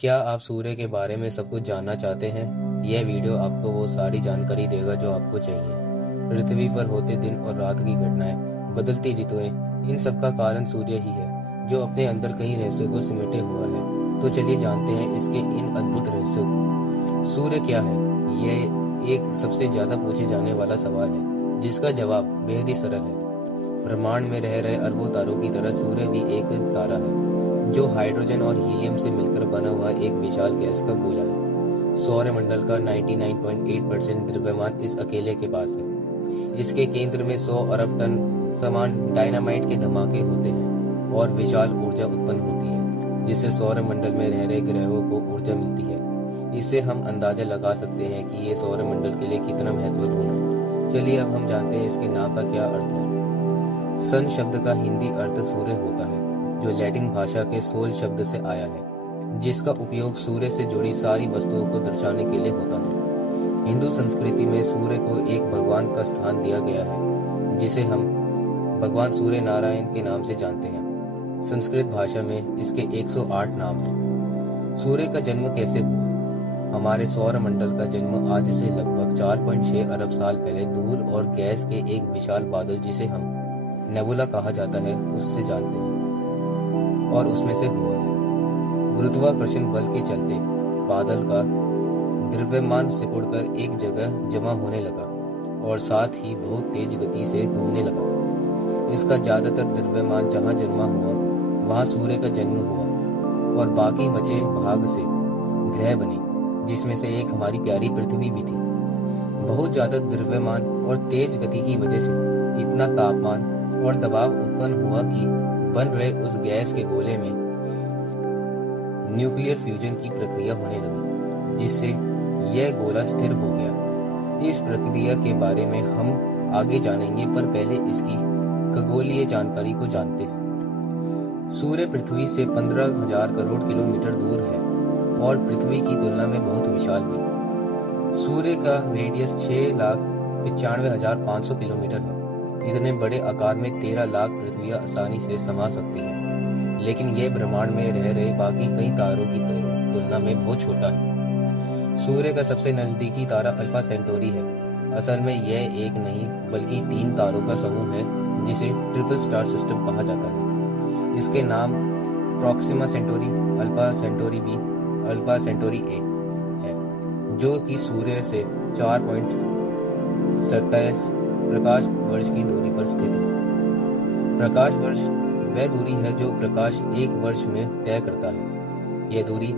क्या आप सूर्य के बारे में सब कुछ जानना चाहते हैं? यह वीडियो आपको वो सारी जानकारी देगा जो आपको चाहिए। पृथ्वी पर होते दिन और रात की घटनाएं, बदलती ऋतुएं, इन सब का कारण सूर्य ही है, जो अपने अंदर कई रहस्यों को सिमटे हुआ है। तो चलिए जानते हैं इसके इन अद्भुत रहस्यों को। सूर्य क्या है? यह एक सबसे ज्यादा पूछे जाने वाला सवाल है, जिसका जवाब बेहद ही सरल है। ब्रह्मांड में रह रहे अरबों तारों की तरह सूर्य भी एक तारा है, जो हाइड्रोजन और हीलियम से मिलकर बना हुआ एक विशाल गैस का गोला है। सौरमंडल का 99.8% द्रव्यमान इस अकेले के पास है। इसके केंद्र में 100 अरब टन समान डायनामाइट के धमाके होते हैं और विशाल ऊर्जा उत्पन्न होती है, जिससे सौरमंडल में रह रहे ग्रहों को ऊर्जा मिलती है। इससे हम अंदाजा लगा सकते हैं कि ये सौरमंडल के लिए कितना महत्वपूर्ण है। चलिए अब हम जानते हैं इसके नाम का क्या अर्थ है। सन शब्द का हिंदी अर्थ सूर्य होता है, जो लैटिन भाषा के सोल शब्द से आया है, जिसका उपयोग सूर्य से जुड़ी सारी वस्तुओं को दर्शाने के लिए होता है। हिंदू संस्कृति में सूर्य को एक भगवान का स्थान दिया गया है, जिसे हम भगवान सूर्य नारायण के नाम से जानते हैं। संस्कृत भाषा में इसके 108 नाम हैं। सूर्य का जन्म कैसे हुआ? हमारे सौर मंडल का जन्म आज से लगभग 4.6 अरब साल पहले धूल और गैस के एक विशाल बादल, जिसे हम नेबुला कहा जाता है, उससे जानते हैं और उसमें से हुआ है। गुरुत्वाकर्षण बल के चलते बादल का द्रव्यमान सिकुड़कर एक जगह जमा होने लगा और साथ ही बहुत तेज गति से घूमने लगा। इसका ज्यादातर द्रव्यमान जहां जमा हुआ वहां सूर्य का जन्म हुआ और बाकी बचे भाग से ग्रह बने, जिसमें से एक हमारी प्यारी पृथ्वी भी थी। बहुत ज्यादा द्रव्यमान और तेज गति की वजह से इतना तापमान और दबाव उत्पन्न हुआ कि बन रहे उस गैस के गोले में न्यूक्लियर फ्यूजन की प्रक्रिया होने लगी, जिससे यह गोला स्थिर हो गया। इस प्रक्रिया के बारे में हम आगे जानेंगे, पर पहले इसकी खगोलीय जानकारी को जानते हैं। सूर्य पृथ्वी से 15,000 करोड़ किलोमीटर दूर है और पृथ्वी की तुलना में बहुत विशाल भी। सूर्य का रेडियस 6,95,500 किलोमीटर है। इतने बड़े आकार में 13 लाख पृथ्वियां आसानी से समा सकती हैं, लेकिन यह ब्रह्मांड में रह रहे बाकी कई तारों की तुलना में बहुत छोटा है। सूर्य का सबसे नजदीकी तारा अल्फा सेंटोरी है। असल में यह एक नहीं बल्कि 3 तारों का समूह है, जिसे ट्रिपल स्टार सिस्टम कहा जाता है। इसके नाम Proxima Centauri, Alpha Centauri B, Alpha Centauri A है, जो कि सूर्य से 4.27 प्रकाश वर्ष की दूरी पर स्थित है। प्रकाश वर्ष वह दूरी है जो प्रकाश एक वर्ष में तय करता है। यह दूरी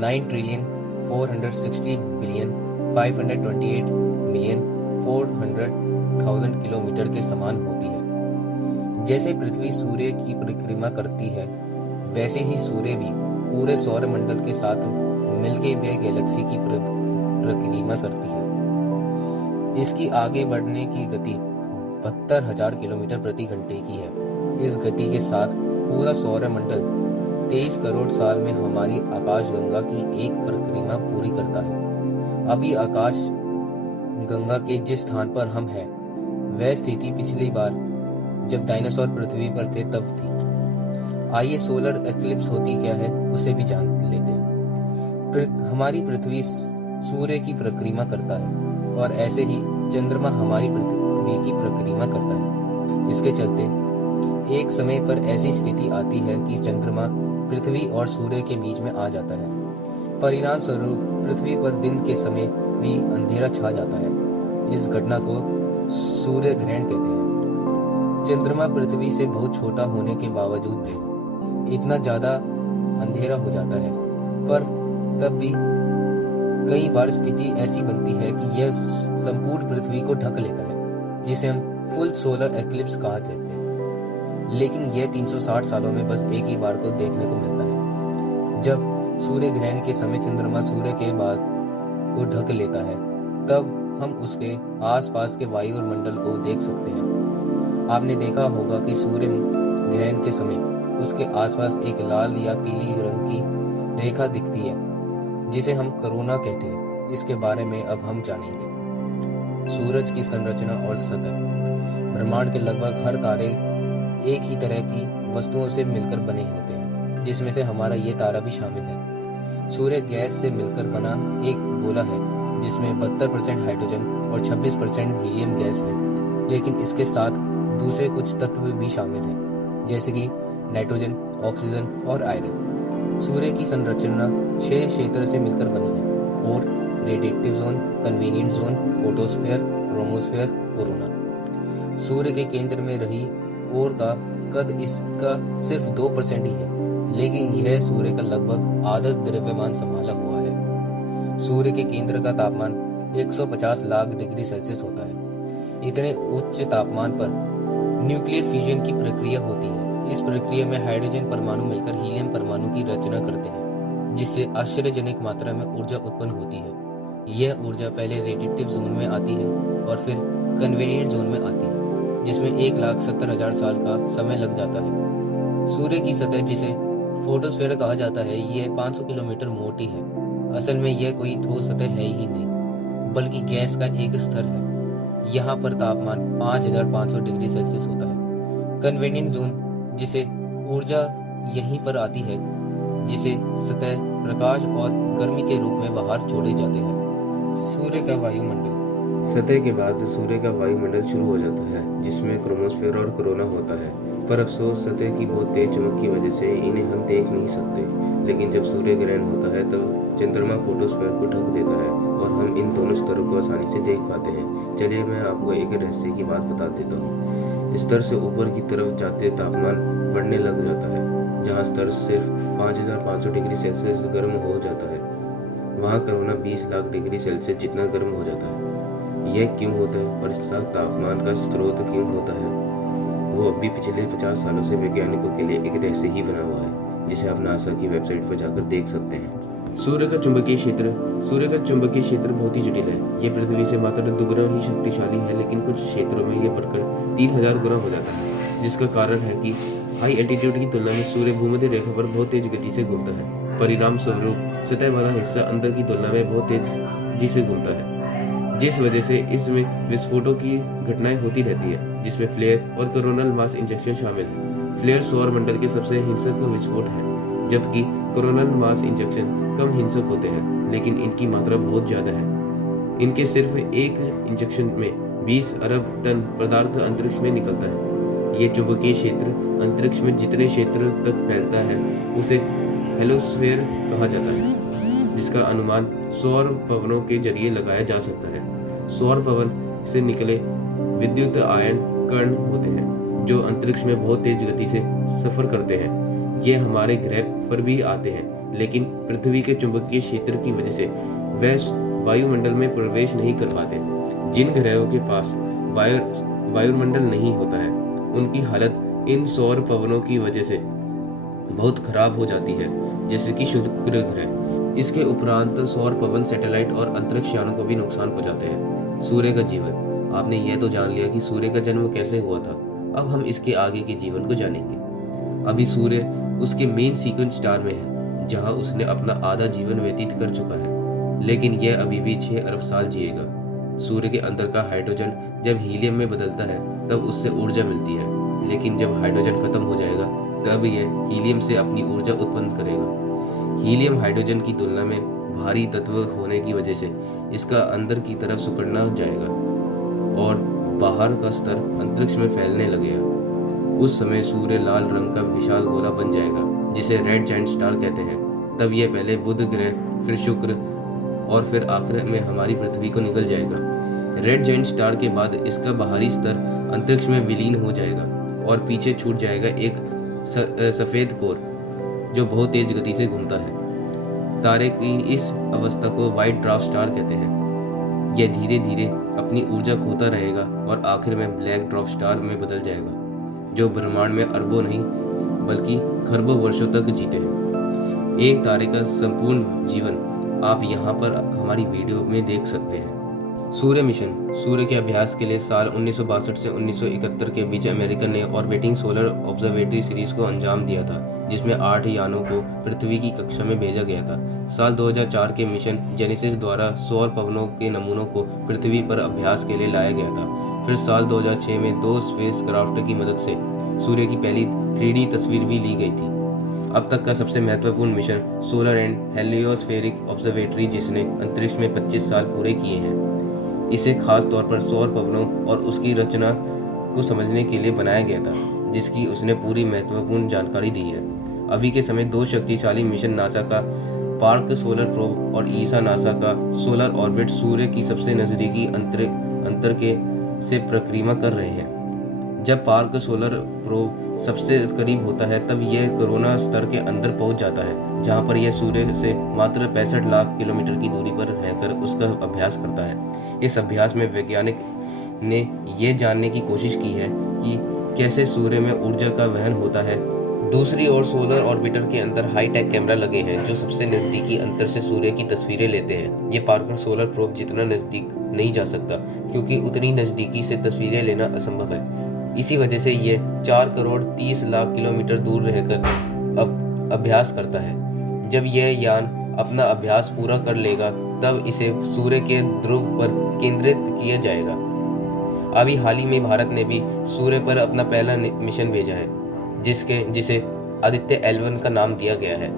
9,460,528,400,000 किलोमीटर के समान होती है। जैसे पृथ्वी सूर्य की परिक्रमा करती है, वैसे ही सूर्य भी पूरे सौर मंडल के साथ मिलकर वह गैलेक्सी की परिक्रमा करती है। इसकी आगे बढ़ने की गति 72,000 किलोमीटर प्रति घंटे की है। इस गति के साथ पूरा सौरमंडल 23 करोड़ साल में हमारी आकाशगंगा की एक परिक्रमा पूरी करता है। अभी आकाश गंगा के जिस स्थान पर हम हैं, वह स्थिति पिछली बार जब डायनासोर पृथ्वी पर थे तब थी। आइए सोलर एक्लिप्स होती क्या है उसे भी जान लेते हैं। हमारी पृथ्वी सूर्य की परिक्रमा करता है और ऐसे ही चंद्रमा हमारी पृथ्वी की परिक्रमा करता है। इसके चलते एक समय पर ऐसी स्थिति आती है कि चंद्रमा पृथ्वी और सूर्य के बीच में आ जाता है। परिणाम स्वरूप पृथ्वी पर दिन के समय भी अंधेरा छा जाता है। इस घटना को सूर्य ग्रहण कहते हैं। चंद्रमा पृथ्वी से बहुत छोटा होने के बावजूद भी इतना ज्यादा अंधेरा हो जाता है, पर तब भी कई बार स्थिति ऐसी बनती है कि यह संपूर्ण पृथ्वी को ढक लेता है, जिसे हम फुल सोलर एक्लिप्स कहा जाते हैं। लेकिन यह 360 सालों में बस एक ही बार को देखने को मिलता है, जब सूर्य ग्रहण के समय चंद्रमा सूर्य के बाद को ढक लेता है। तब हम उसके आसपास के वायुमंडल को देख सकते हैं। आपने देखा होगा कि सूर्य ग्रहण के समय उसके आसपास एक लाल या पीली रंग की रेखा दिखती है, जिसे हम कोरोना कहते हैं। इसके बारे में अब हम जानेंगे। सूरज की संरचना और सतह। ब्रह्मांड के लगभग हर तारे एक ही तरह की वस्तुओं से मिलकर बने होते हैं, जिसमें से हमारा ये तारा भी शामिल है। सूर्य गैस से मिलकर बना एक गोला है जिसमें 72% हाइड्रोजन और 26% हीलियम गैस है, लेकिन इसके साथ दूसरे कुछ तत्व भी शामिल हैं, जैसे कि नाइट्रोजन, ऑक्सीजन और आयरन। सूर्य की संरचना 6 क्षेत्र से मिलकर बनी है: core, radiative zone, convenient zone, photosphere, chromosphere, corona. सूर्य के केंद्र में रही कोर का कद इसका सिर्फ 2% ही है, लेकिन यह सूर्य का लगभग आधा द्रव्यमान संभाला हुआ है। सूर्य के केंद्र का तापमान 150 लाख डिग्री सेल्सियस होता है। इतने उच्च तापमान पर न्यूक्लियर फ्यूजन की प्रक्रिया होती है। इस प्रक्रिया में हाइड्रोजन परमाणु मिलकर हीलियम परमाणु की रचना करते हैं, जिससे आश्चर्यजनक मात्रा में ऊर्जा उत्पन्न होती है। यह ऊर्जा पहले रेडिएटिव जोन में आती है और फिर कन्वेनिएंट जोन में आती है, जिसमें 1,70,000 साल का समय लग जाता है। सूर्य की सतह, जिसे फोटोस्फीयर कहा जाता है, यह 500 किलोमीटर मोटी है। असल में यह कोई ठोस सतह है ही नहीं, बल्कि गैस का एक स्तर है। यहाँ पर तापमान 5,500 डिग्री सेल्सियस होता है। कन्वेनिएंट जोन, जिसे ऊर्जा यहीं पर आती है, जिसे सतह, प्रकाश और गर्मी के रूप में बाहर छोड़े जाते हैं। सूर्य का वायुमंडल। सतह के बाद सूर्य का वायुमंडल शुरू हो जाता है, जिसमें क्रोमोस्फीयर और कोरोना होता है। पर अफसोस, सतह की बहुत तेज चमक की वजह से इन्हें हम देख नहीं सकते। लेकिन जब सूर्य ग्रहण होता है तब चंद्रमा फोटोस्फीयर को ढक देता है और हम इन दोनों स्तरों को आसानी से देख पाते हैं। चलिए मैं आपको एक रहस्य की बात बता देता हूँ। स्तर से ऊपर की तरफ जाते तापमान बढ़ने लग जाता है। जहाँ स्तर सिर्फ 5,500 डिग्री सेल्सियस गर्म हो जाता है, वहाँ कोरोना 20 लाख डिग्री सेल्सियस जितना गर्म हो जाता है। यह क्यों होता है और इसका तापमान का स्रोत क्यों होता है, वो अभी पिछले 50 सालों से वैज्ञानिकों के लिए एक रहस्य ही बना हुआ है, जिसे आप नासा की वेबसाइट पर जाकर देख सकते हैं। सूर्य का चुंबकीय क्षेत्र बहुत ही जटिल है। ये पृथ्वी से मात्र दुगना ही शक्तिशाली है, लेकिन कुछ क्षेत्रों में यह बढ़कर 3000 गुना हो जाता है, जिसका कारण है कि हाई एल्टीट्यूड की तुलना में सूर्य भूमध्य रेखा पर बहुत तेज गति से घूमता है। परिणाम स्वरूप सतह वाला हिस्सा अंदर की तुलना में बहुत तेजी से घूमता है, जिस वजह से इसमें विस्फोटों की घटनाएं होती रहती है, जिसमें फ्लेयर और कोरोनल मास इंजेक्शन शामिल है। फ्लेयर सौर मंडल के सबसे हिंसक विस्फोट है, जबकि कोरोनल मास इंजेक्शन कम हिंसक होते हैं, लेकिन इनकी मात्रा बहुत ज़्यादा है। इनके सिर्फ एक इंजेक्शन में 20 अरब टन पदार्थ अंतरिक्ष में निकलता है। ये चुंबकीय क्षेत्र अंतरिक्ष में जितने क्षेत्र तक फैलता है उसे हेलोस्फीयर कहा जाता है, जिसका अनुमान सौर पवनों के जरिए लगाया जा सकता है। सौर पवन से निकले विद्युत आयन कण होते हैं, जो अंतरिक्ष में बहुत तेज गति से सफर करते हैं। ये हमारे ग्रह पर भी आते हैं, लेकिन पृथ्वी के चुंबकीय क्षेत्र की वजह से वह वायुमंडल में प्रवेश नहीं कर पाते। जिन ग्रहों के पास वायुमंडल नहीं होता है, उनकी हालत इन सौर पवनों की वजह से बहुत खराब हो जाती है, जैसे कि शुक्र ग्रह। इसके उपरांत सौर पवन सैटेलाइट और अंतरिक्ष यानों को भी नुकसान पहुंचाते हैं। सूर्य का जीवन। आपने यह तो जान लिया कि सूर्य का जन्म कैसे हुआ था। अब हम इसके आगे के जीवन को जानेंगे। अभी सूर्य उसके मेन सीक्वेंस स्टार में है, जहां उसने अपना आधा जीवन व्यतीत कर चुका है, लेकिन यह अभी भी 6 अरब साल जिएगा। सूर्य के अंदर का हाइड्रोजन जब हीलियम में बदलता है तब उससे ऊर्जा मिलती है, लेकिन जब हाइड्रोजन खत्म हो जाएगा तब यह हीलियम से अपनी ऊर्जा उत्पन्न करेगा। हीलियम हाइड्रोजन की तुलना में भारी तत्व होने की वजह से इसका अंदर की तरफ सिकुड़ना जाएगा और बाहर का स्तर अंतरिक्ष में फैलने लगेगा। उस समय सूर्य लाल रंग का विशाल गोला बन जाएगा, जिसे रेड जायंट स्टार कहते हैं। तब यह पहले बुध ग्रह, फिर शुक्र और फिर आखिर में हमारी पृथ्वी को निकल जाएगा। रेड जायंट स्टार के बाद इसका बाहरी स्तर अंतरिक्ष में विलीन हो जाएगा और पीछे छूट जाएगा एक सफेद कोर, जो बहुत तेज गति से घूमता है। तारे की इस अवस्था को व्हाइट ड्वार्फ स्टार कहते हैं। यह धीरे धीरे अपनी ऊर्जा खोता रहेगा और आखिर में ब्लैक ड्वार्फ स्टार में बदल जाएगा, जो ब्रह्मांड में अरबों नहीं बल्कि खरबों वर्षों तक जीते हैं। एक तारे का संपूर्ण जीवन आप यहाँ पर हमारी वीडियो में देख सकते हैं। सूर्य मिशन। सूर्य के अभ्यास के लिए साल 1962 से 1971 के बीच अमेरिका ने ऑर्बिटिंग सोलर ऑब्जर्वेटरी सीरीज को अंजाम दिया था, जिसमें 8 यानों को पृथ्वी की कक्षा में भेजा गया था। साल 2004 के मिशन जेनेसिस द्वारा सौर पवनों के नमूनों को पृथ्वी पर अभ्यास के लिए लाया गया था। फिर साल 2006 में 2 स्पेस क्राफ्ट की मदद से सूर्य की पहली 3D तस्वीर भी ली गई थी। अब तक का सबसे महत्वपूर्ण मिशन सोलर एंड हेलियोस्फेरिक ऑब्जर्वेटरी, जिसने अंतरिक्ष में 25 साल पूरे किए हैं। इसे खास तौर पर सौर पवनों और उसकी रचना को समझने के लिए बनाया गया था, जिसकी उसने पूरी महत्वपूर्ण जानकारी दी है। अभी के समय 2 शक्तिशाली मिशन नासा का पार्क सोलर प्रोब और ईसा नासा का सोलर ऑर्बिट सूर्य की सबसे नजदीकी अंतर के से परिक्रमा कर रहे हैं। जब पार्क सोलर प्रोब सबसे करीब होता है तब यह कोरोना स्तर के अंदर पहुंच जाता है, जहां पर यह सूर्य से मात्र 65 लाख किलोमीटर की दूरी पर रहकर उसका अभ्यास करता है। इस अभ्यास में वैज्ञानिक ने यह जानने की कोशिश की है कि कैसे सूर्य में ऊर्जा का वहन होता है। दूसरी ओर सोलर ऑर्बिटर के अंदर हाईटेक कैमरा लगे हैं जो सबसे नज़दीकी अंतर से सूर्य की तस्वीरें लेते हैं। ये पार्कर सोलर प्रोब जितना नज़दीक नहीं जा सकता, क्योंकि उतनी नज़दीकी से तस्वीरें लेना असंभव है। इसी वजह से ये 4 करोड़ 30 लाख किलोमीटर दूर रहकर अभ्यास करता है। जब यह यान अपना अभ्यास पूरा कर लेगा तब इसे सूर्य के ध्रुव पर केंद्रित किया जाएगा। अभी हाल ही में भारत ने भी सूर्य पर अपना पहला मिशन भेजा है, जिसे आदित्य L1 का नाम दिया गया है।